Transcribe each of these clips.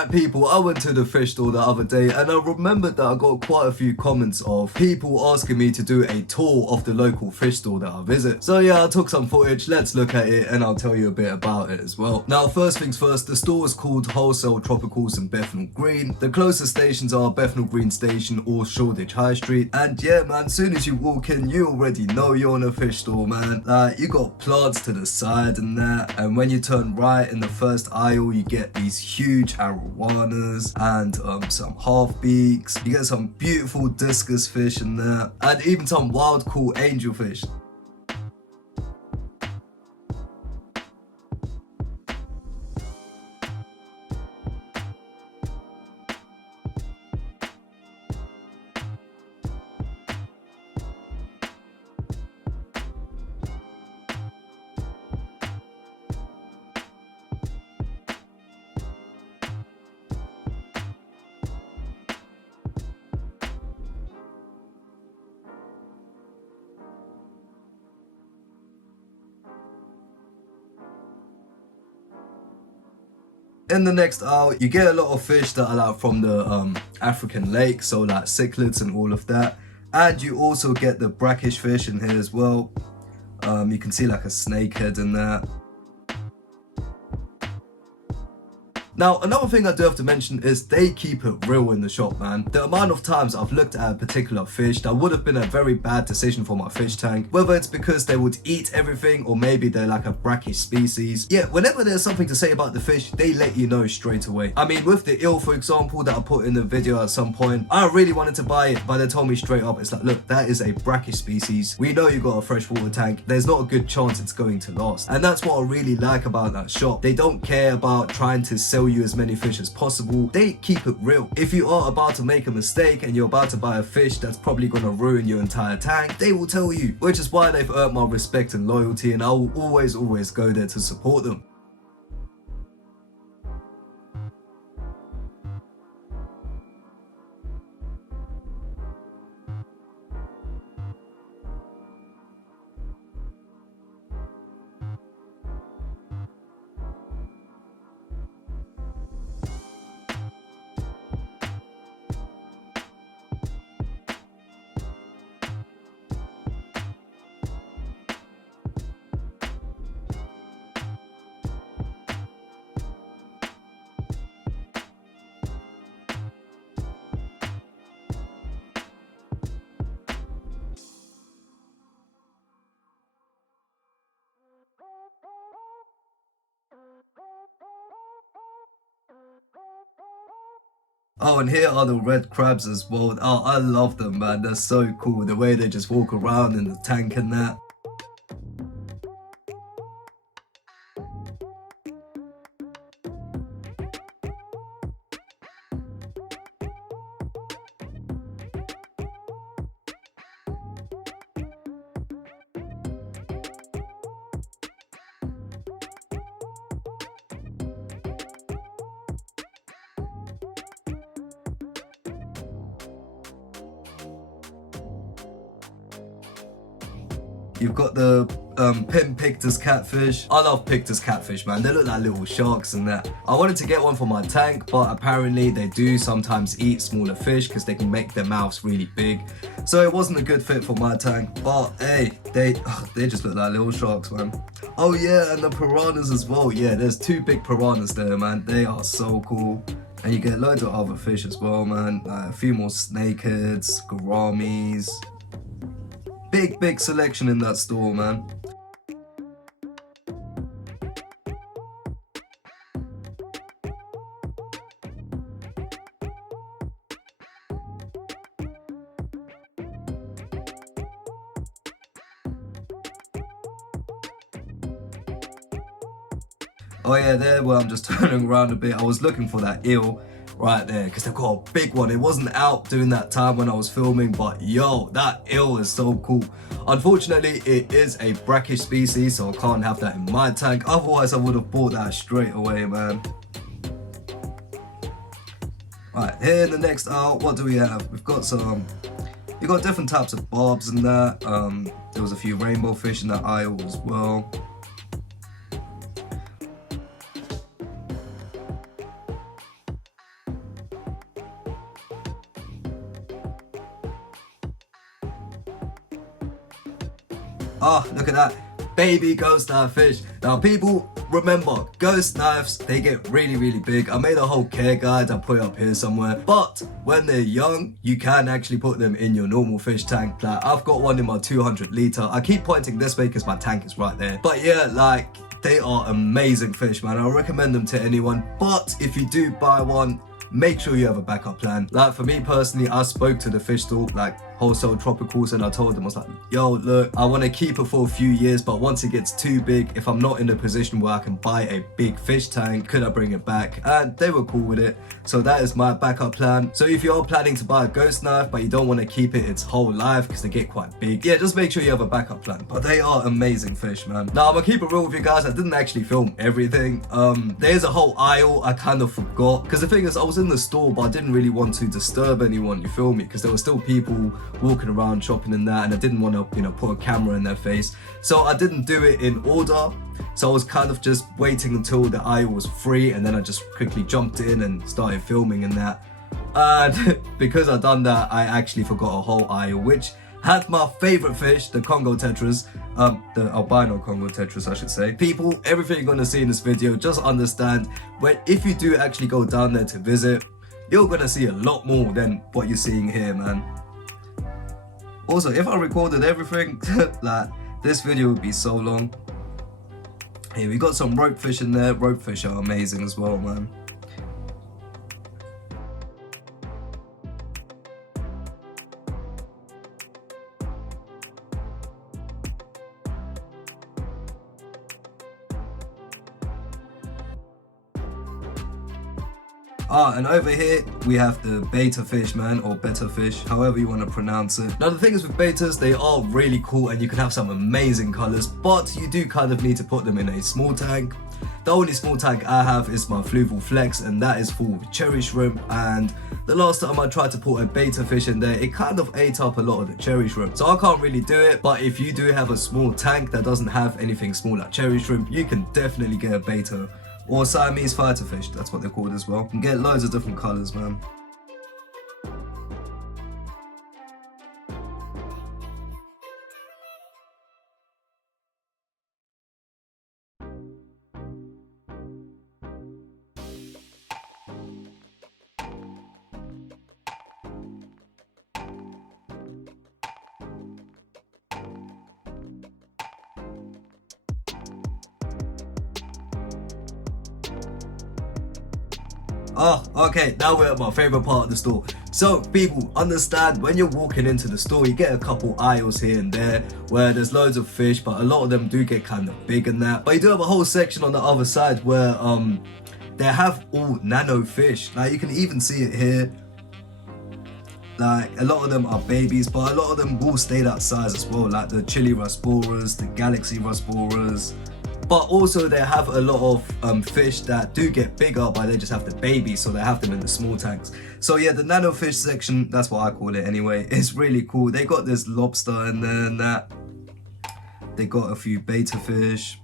Alright people, I went to the fish store the other day and I remembered that I got quite a few comments of people asking me to do a tour of the local fish store that I visit. So yeah, I took some footage, let's look at it and I'll tell you a bit about it as well. Now first things first, the store is called Wholesale Tropicals in Bethnal Green. The closest stations are Bethnal Green Station or Shoreditch High Street. And yeah man, as soon as you walk in, you already know you're in a fish store, man. Like, you got plants to the side and that, and when you turn right in the first aisle, you get these huge arowanas and some half beaks. You get some beautiful discus fish in there, and even some wild cool angelfish. In the next aisle, you get a lot of fish that are like from the African lake, so like cichlids and all of that. And you also get the brackish fish in here as well. You can see like a snakehead in there. Now, another thing I do have to mention is they keep it real in the shop, man. The amount of times I've looked at a particular fish that would have been a very bad decision for my fish tank, whether it's because they would eat everything or maybe they're like a brackish species. Yeah, whenever there's something to say about the fish, they let you know straight away. I mean, with the eel, for example, that I put in the video at some point, I really wanted to buy it, but they told me straight up, it's like, look, that is a brackish species. We know you got a freshwater tank. There's not a good chance it's going to last. And that's what I really like about that shop. They don't care about trying to sell you as many fish as possible. They keep it real. If you are about to make a mistake and you're about to buy a fish that's probably going to ruin your entire tank, they will tell you, which is why they've earned my respect and loyalty, and I will always go there to support them. Oh, and here are the red crabs as well. Oh, I love them, man. They're so cool. The way they just walk around in the tank and that. You've got the pin pictus catfish. I love pictus catfish, man. They look like little sharks and that. I wanted to get one for my tank, but apparently they do sometimes eat smaller fish because they can make their mouths really big. So it wasn't a good fit for my tank, but hey, they just look like little sharks, man. Oh yeah, and the piranhas as well. Yeah, there's two big piranhas there, man. They are so cool. And you get loads of other fish as well, man. A few more snakeheads, gouramis. Big selection in that store, man. Oh yeah, there where I'm just turning around a bit. I was looking for that eel right there because they've got a big one. It wasn't out during that time when I was filming, but yo, that eel is so cool. Unfortunately, it is a brackish species, so I can't have that in my tank. Otherwise, I would have bought that straight away, man. Right, here in the next aisle, what do we have? We've got different types of barbs in that. There was a few rainbow fish in that aisle as well. Oh, look at that. Baby ghost knife fish. Now people, remember, ghost knives, they get really big. I made a whole care guide, I'll put it up here somewhere. But when they're young, you can actually put them in your normal fish tank. Like, I've got one in my 200 litre. I keep pointing this way because my tank is right there. But yeah, like, they are amazing fish, man. I recommend them to anyone. But if you do buy one, make sure you have a backup plan. Like, for me personally, I spoke to the fish store, like Wholesale Tropicals, and I told them, I was like, yo, look, I want to keep it for a few years, but once it gets too big, if I'm not in a position where I can buy a big fish tank, could I bring it back? And they were cool with it. So that is my backup plan. So if you're planning to buy a ghost knife, but you don't want to keep it its whole life because they get quite big, yeah, just make sure you have a backup plan. But they are amazing fish, man. Now, I'm gonna keep it real with you guys. I didn't actually film everything. There's a whole aisle I kind of forgot, because the thing is, I was in the store, but I didn't really want to disturb anyone, you feel me? Because there were still people walking around shopping and that, and I didn't want to, you know, put a camera in their face. So I didn't do it in order. So I was kind of just waiting until the aisle was free, and then I just quickly jumped in and started filming and that. And because I done that, I actually forgot a whole aisle, which had my favorite fish, the Congo tetras, the albino Congo tetras, I should say. People, everything you're gonna see in this video, just understand, when if you do actually go down there to visit, you're gonna see a lot more than what you're seeing here, man. Also, if I recorded everything, like, this video would be so long. Hey, we got some rope fish in there. Rope fish are amazing as well, man. And over here we have the betta fish, man, or betta fish, however you want to pronounce it. Now the thing is with bettas, they are really cool and you can have some amazing colors, but you do kind of need to put them in a small tank. The only small tank I have is my Fluval Flex, and that is full with cherry shrimp. And the last time I tried to put a betta fish in there, it kind of ate up a lot of the cherry shrimp. So I can't really do it, but if you do have a small tank that doesn't have anything small like cherry shrimp, you can definitely get a betta. Or Siamese fighter fish, that's what they're called as well. You can get loads of different colors, man. Oh, okay, now we're at my favorite part of the store. So people, understand, when you're walking into the store, you get a couple aisles here and there where there's loads of fish, but a lot of them do get kind of big and that. But you do have a whole section on the other side where they have all nano fish. Like, you can even see it here. Like, a lot of them are babies, but a lot of them will stay that size as well, like the Chili Rasboras, the Galaxy Rasboras. But also they have a lot of fish that do get bigger, but they just have the babies, so they have them in the small tanks. So yeah, the nano fish section, that's what I call it anyway, it's really cool. They got this lobster and then that. They got a few betta fish.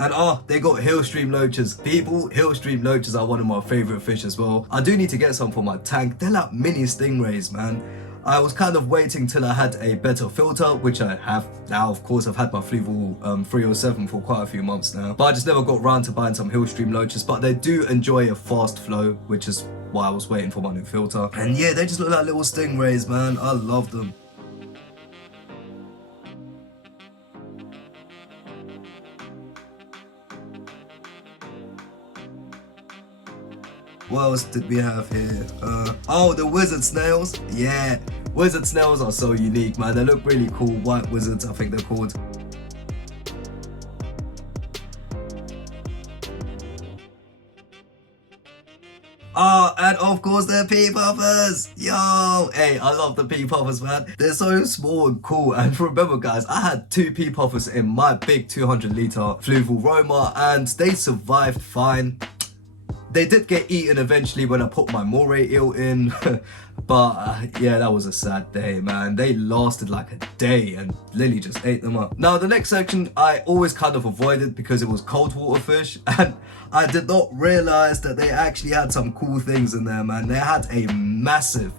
And they got Hillstream loaches. People, Hillstream loaches are one of my favorite fish as well. I do need to get some for my tank. They're like mini stingrays, man. I was kind of waiting till I had a better filter, which I have now. Of course, I've had my Fluval 307 for quite a few months now, but I just never got around to buying some Hillstream loaches. But they do enjoy a fast flow, which is why I was waiting for my new filter. And yeah, they just look like little stingrays, man. I love them. What else did we have here? Oh, the wizard snails. Yeah, wizard snails are so unique, man. They look really cool. White wizards, I think they're called. Oh, and of course the pea puffers. Yo, hey, I love the pea puffers, man. They're so small and cool. And remember, guys, I had 2 pea puffers in my big 200-litre Fluval Roma, and they survived fine. They did get eaten eventually when I put my moray eel in, but yeah, that was a sad day, man. They lasted like a day and Lily just ate them up. Now, the next section I always kind of avoided because it was cold water fish, and I did not realize that they actually had some cool things in there, man. They had a massive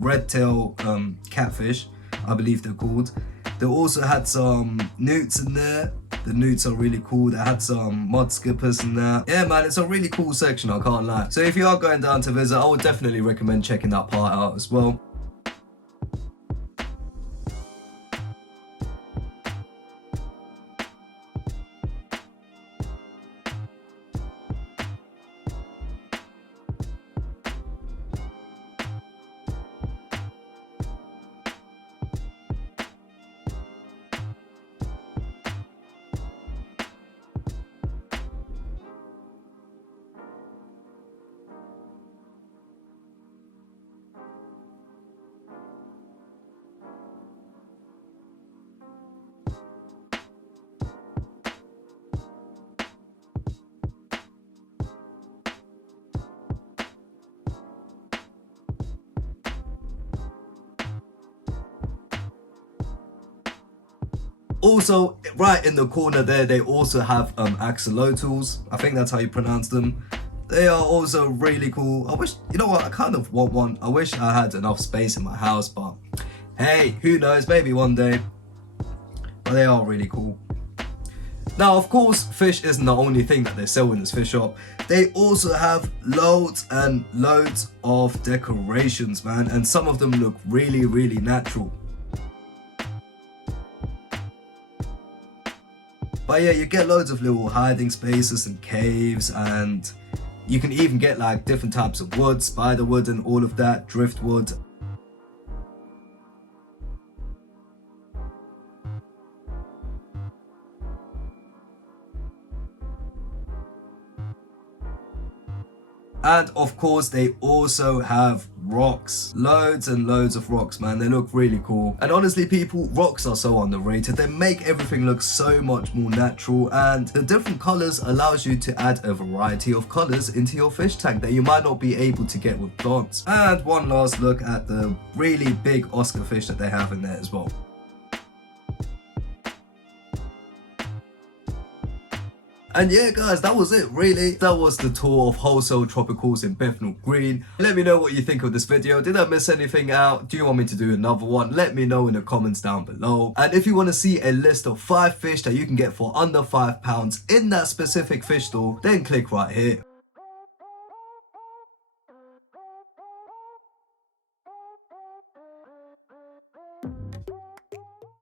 red tail catfish, I believe they're called. They also had some newts in there. The newts are really cool. They had some mud skippers in there. Yeah, man, it's a really cool section, I can't lie. So if you are going down to visit, I would definitely recommend checking that part out as well. Also, right in the corner there, they also have axolotls. I think that's how you pronounce them. They are also really cool. I wish, you know what, I kind of want one. I wish I had enough space in my house, but hey, who knows, maybe one day. But they are really cool. Now, of course, fish isn't the only thing that they sell in this fish shop. They also have loads and loads of decorations, man, and some of them look really, really natural. But yeah, you get loads of little hiding spaces and caves, and you can even get like different types of wood, spider wood and all of that, driftwood. And of course, they also have rocks. Loads and loads of rocks, man. They look really cool. And honestly, people, rocks are so underrated. They make everything look so much more natural, and the different colors allows you to add a variety of colors into your fish tank that you might not be able to get with dots. And one last look at the really big Oscar fish that they have in there as well. And yeah, guys, that was it, really. That was the tour of Wholesale Tropicals in Bethnal Green. Let me know what you think of this video. Did I miss anything out? Do you want me to do another one? Let me know in the comments down below. And if you want to see a list of 5 fish that you can get for under £5 in that specific fish store, then click right here.